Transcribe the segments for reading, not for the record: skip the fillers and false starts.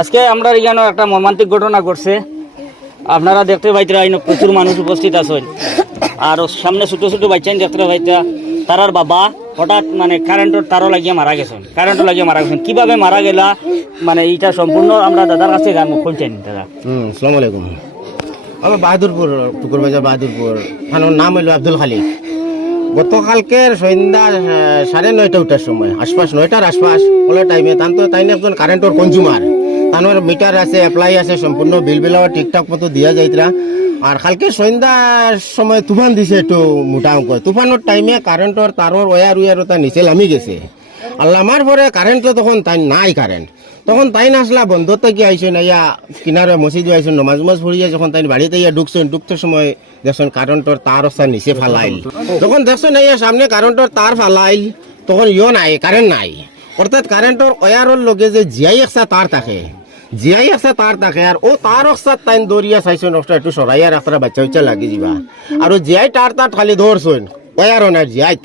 আজকে আমরা এখানে একটা মর্মান্তিক ঘটনা ঘটছে। আপনারা দেখতে পাইতেরা আইন প্রচুর মানুষ উপস্থিত আছেন, আর সামনে ছোট ছোট বাচ্চা দেখতে পাইতা তারার বাবা হঠাৎ মানে কারেন্টের তারও লাগিয়ে মারা গেছেন, কারেন্টও লাগিয়ে মারা গেছেন। কিভাবে মারা গেলা মানে এইটা সম্পূর্ণ আমরা দাদার কাছে গান খুলছেন দাদা। আসসালামু আলাইকুম। আমার বাহাদুরপুর, টুকুর বাজার বাহাদুরপুর, আমার নাম হইল আব্দুল খালিক। গতকালকের সন্ধ্যা 9:30 উঠার সময় আশপাশ 9টার আশপাশ ওলা টাইমে তাই একজন কারেন্টের কনজিউমার, তানোর মিটার আছে, অ্যাপ্লাই আছে, সম্পূর্ণ বিল বিলাও ঠিকঠাক মতো দিয়া যাইতরা। আর কালকে সন্ধ্যার সময় তুফান দিছে একটু মোটা অঙ্ক। তুফানোর টাইমে কারেন্টের তারর ওয়ার তার নিচে নামি গেছে। আর নামার পরে কারেন্ট তো তখন তাই নাই কারেন্ট, তখন তাই নাসলা বন্ধ থেকে আইসেন, ইয়া কিনারে মসজিদ আইসেন, নমাজ পড়িয়া যখন তাই বাড়িতে ইয়া ঢুকতে সময় দেখছেন কারেন্টের তার অবস্থা নিচে ফালাইল। তখন দেখছেন ইয়া সামনে কারেন্টের তার ফালাইল, তখন ইয় নাই, কারেন্ট নাই। অর্থাৎ কারেন্টের ওয়ারের লগে যে জিআই একটা তার থাকে, জিআই একটা তার থাকে, আর ও তার অবস্থার টাইম দৌড়িয়া চাইছেন অবস্থা একটু সরাইয়া রাখতে বাচ্চা উচ্চা লাগি যাবা। আর জিআই তার খালি ধরছেন, ওয়ারও নাই, জিআই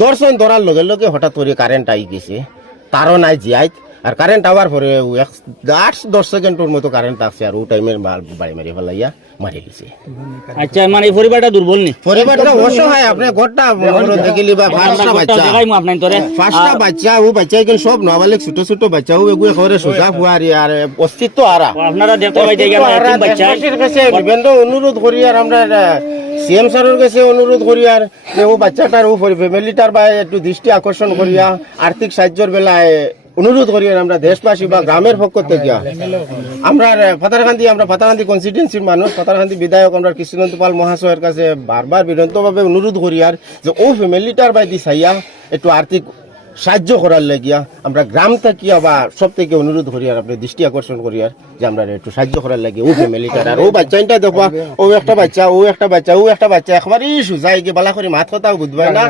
ধরছেন, ধরার লগে লগে হঠাৎ করে কারেন্ট আই গেছে, তারও নাই জিআই। আর কারেন্ট আওয়ার পরে 8-10 সেকেন্ডের মতো কারেন্ট আসছে, আর ও টাইমের বাড়ি মারি ফেলাইয়া মারি গেছে। আচ্ছা, মানে এই পরিবারটা দুর্বল নি? পরিবারটা অসহায়। আপনি ঘরটা দেখিলি বা পাঁচটা বাচ্চা, ও বাচ্চা এগুলো সব নাবালিক ছোট ছোট বাচ্চা, ও এগুলো করে সোজা ফুয়ারি আর অস্তিত্ব আরা। আপনারা দেখতে পাইতে বিভিন্ন অনুরোধ করি, আর আমরা সিএম স্যারের কাছে অনুরোধ করি, আর ও বাচ্চাটার ও ফ্যামিলিটার বা একটু দৃষ্টি আকর্ষণ করিয়া আর্থিক সাহায্যের বেলায় অনুরোধ করি। আমরা দেশবাসী বা গ্রামের পক্ষ থেকে আমরা পাতারকান্দি কনস্টিটুয়েন্সির মানুষ, পাতারকান্দি বিধায়ক আমরা কৃষ্ণকান্ত পাল মহাশয়ের কাছে বারবার বিনন্তভাবে অনুরোধ করি, আর যে ও ফ্যামিলিটার বাইদি চাইয়া একটু আর্থিক সাহায্য করার লাগিয়া আমরা গ্রাম থেকে বা সব থেকে অনুরোধ করি, আর আপনি দৃষ্টি আকর্ষণ করি, আর যে আমরা একটু সাহায্য করার লাগে ও ফ্যামিলিটার। আর ও বাচ্চাটা দেখবা, ও একটা বাচ্চা একবারই সুজাই গিয়ে বালা করে মাত কথাও বুঝবাই না,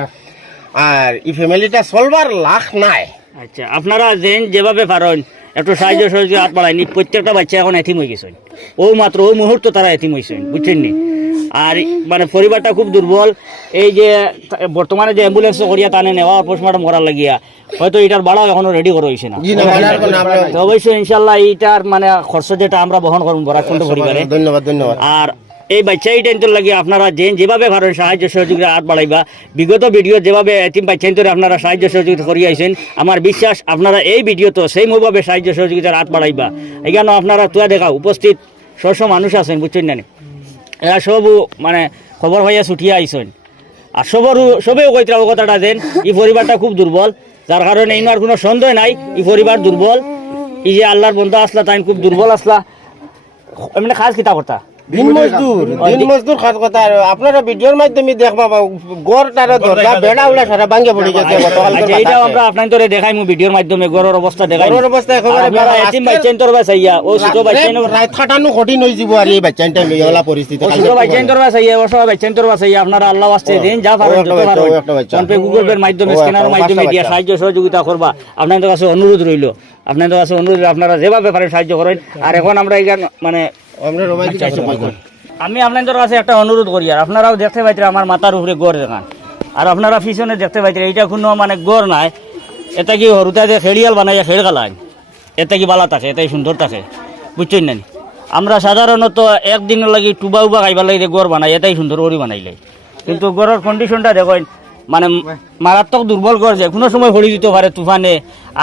আর এই ফ্যামিলিটা চলবার লাখ নাই। আচ্ছা, আপনারা যেভাবে পারেন একটু সাহায্য সহযোগিতা হাত বাড়ায়নি। প্রত্যেকটা বাচ্চা এখন এতিম হয়ে গেছেন, ও মাত্র ওই মুহূর্তে তারা এতিম হয়েছেন, বুঝছেন নি? আর মানে পরিবারটা খুব দুর্বল। এই যে বর্তমানে যে অ্যাম্বুলেন্স করিয়া টানে নেওয়া পোস্টমর্টম করার লাগিয়া হয়তো এটার ভাড়াও এখনো রেডি করা হয়েছে না। অবশ্যই ইনশাল্লাহ এইটার মানে খরচ যেটা আমরা বহন করবো বরাকণ্ঠ পরিবারে। ধন্যবাদ। আর এই বাচ্চাই টেনশন লাগিয়ে আপনারা যেভাবে পারেন সাহায্য সহযোগিতা হাত বাড়াইবা। বিগত ভিডিও যেভাবে এতিম বাচ্চাইন্তরে আপনারা সাহায্য সহযোগিতা করিয়ে আইছেন, আমার বিশ্বাস আপনারা এই ভিডিওতে সেইভাবে সাহায্য সহযোগিতার হাত বাড়াইবা। এখানে আপনারা তুয়া দেখা উপস্থিত শস্য মানুষ আছেন, বুঝছেন না? এরা সব মানে খবর হইয়া ছুটিয়ে আইসেন, আর সবেও কইতরা ও কথাটা দেন এই পরিবারটা খুব দুর্বল, যার কারণে ইনার কোনো সন্দেহ নাই এই পরিবার দুর্বল। এই যে আল্লাহর বন্ধা আসলা তাই খুব দুর্বল আসলা, এমনি খাস কিতা করতা দিন মজদুর খাত কথা। আপনারা ভিডিওর মাধ্যমে দেখবা গড়টারে দরজা বেড়া উলা সারা ভাঙে পড়ে গেছে। আচ্ছা, এইটাও আমরা আপনাদের দেখাইমু ভিডিওর মাধ্যমে গড়ের অবস্থা দেখাই। গড়ের অবস্থা একেবারে এতিম বাচ্চাইন্তর বাসাইয়া ও ছোট বাচ্চাইনো রাত খাটানো কঠিন হই যাব, আর এই বাচ্চাইনটা লইলা পরিস্থিতি ছোট বাচ্চাইন্তর বাসাইয়া ও সব বাচ্চাইন্তর বাসাইয়া আপনারা আল্লাহ ওয়াস্তে দেন যা পারেন যত পারেন ফোন পে গুগল পের মাধ্যমে স্ক্যানারের মাধ্যমে দিয়া সাহায্য সহযোগিতা করবা। আপনাদের কাছে অনুরোধ রইল, আপনারা যেভাবে পারেন সাহায্য করেন। আর এখন আমরা এখানে মানে আমি আপনাদের কাছে একটা অনুরোধ করি, আর আপনারাও দেখতে পাইতেন আমার মাথার উপরে গড় দেখান, আর আপনারা পিছনে দেখতে পাইতেন এইটা কোনো মানে গড় নাই, এটা কি হরুতা যে খেড়িয়াল বানাইয়া খেড় গালায়, এটা কি বালা থাকে, এটাই সুন্দর থাকে, বুঝছেন না? আমরা সাধারণত একদিনের লাগি টুবা উবা খাইবার লাগে গড় বানাই, এটাই সুন্দর ওরি বানাইলে, কিন্তু গড়ের কন্ডিশনটা দেখেন মানে মারাত্মক দুর্বল গড়, যে কোনো সময় হরি দিতে পারে তুফানে।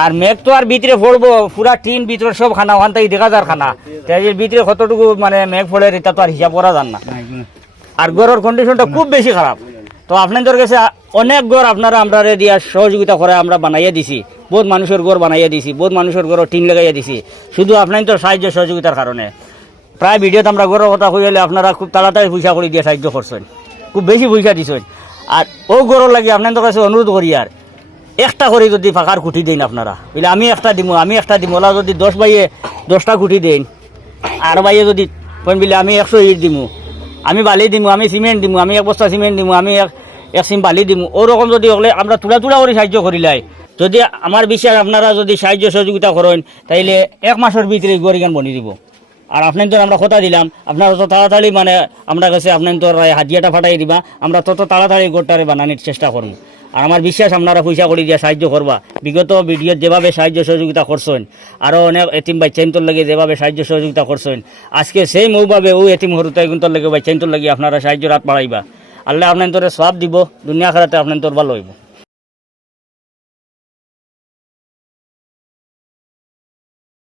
আর মেঘ তো আর ভিতরে পড়বো, পুরা টিন ভিতরে সব খানা ওখান থেকে দেখা যার খানা, তাই ভিতরে কতটুকু মানে মেঘ পড়ে এটা তো আর হিসাব করা যান না। আর গড়ের কন্ডিশনটা খুব বেশি খারাপ। তো আপনাদের কাছে অনেক গড় আপনারা আমরা দিয়া সহযোগিতা করে আমরা বানাইয়া দিছি, বহুত মানুষের গড় বানাইয়া দিছি, বহুত মানুষের গড় টিন লাগাইয়া দিছি, শুধু আপনাদের সাহায্য সহযোগিতার কারণে। প্রায় ভিডিওতে আমরা গড়ের কথা কইলে আপনারা খুব তাড়াতাড়ি পয়সা করে দিয়ে সাহায্য করছেন, খুব বেশি পয়সা দিচ্ছেন। আর ও গড়ের লাগে আপনাদের কাছে অনুরোধ করি, আর একটা করে যদি ফাঁকার খুঁটি দেন আপনারা, বুঝলে আমি একটা দিম ওলা যদি 10 বাইয়ে 10টা খুঁটি দেন, আর বাইয়ে যদি বলে আমি 100 ইট দিমু, আমি বালি দিমু, আমি সিমেন্ট দিমু, আমি 1 বস্তা সিমেন্ট দিমু, আমি এক সিম বালি দিমু, ওরকম যদি হলে আমরা তুলা করে সাহায্য করিলাই। যদি আমার বিশ্বাস আপনারা যদি সাহায্য সহযোগিতা করেন তাইলে 1 মাসের ভিতরে গড়িগান বনিয়ে দিব। আর আপনাদের আমরা কথা দিলাম, আপনারা তত তাড়াতাড়ি মানে আমরা কাছে আপনাদের হাতিয়াটা ফাটাই দিবা, আমরা তত তাড়াতাড়ি গোটারে বানানোর চেষ্টা করব। আর আমার বিশ্বাস আপনারা পয়সা করে দিয়ে সাহায্য করবা। বিগত ভিডিওর যেভাবে সাহায্য সহযোগিতা করছেন, আরও অনেক এতিম বাচ্চাইন্তর লাগে যেভাবে সাহায্য সহযোগিতা করছেন, আজকে সেই মৌভাবে ও এতিম হরুতাই কিন্তু লাগে বাচ্চাইন্তর লাগে আপনারা সাহায্যের হাত বাড়াইবা। আল্লাহ আপনার তোরে সব দিব, দুনিয়া খারাতে আপনার তোর ভালো হইব।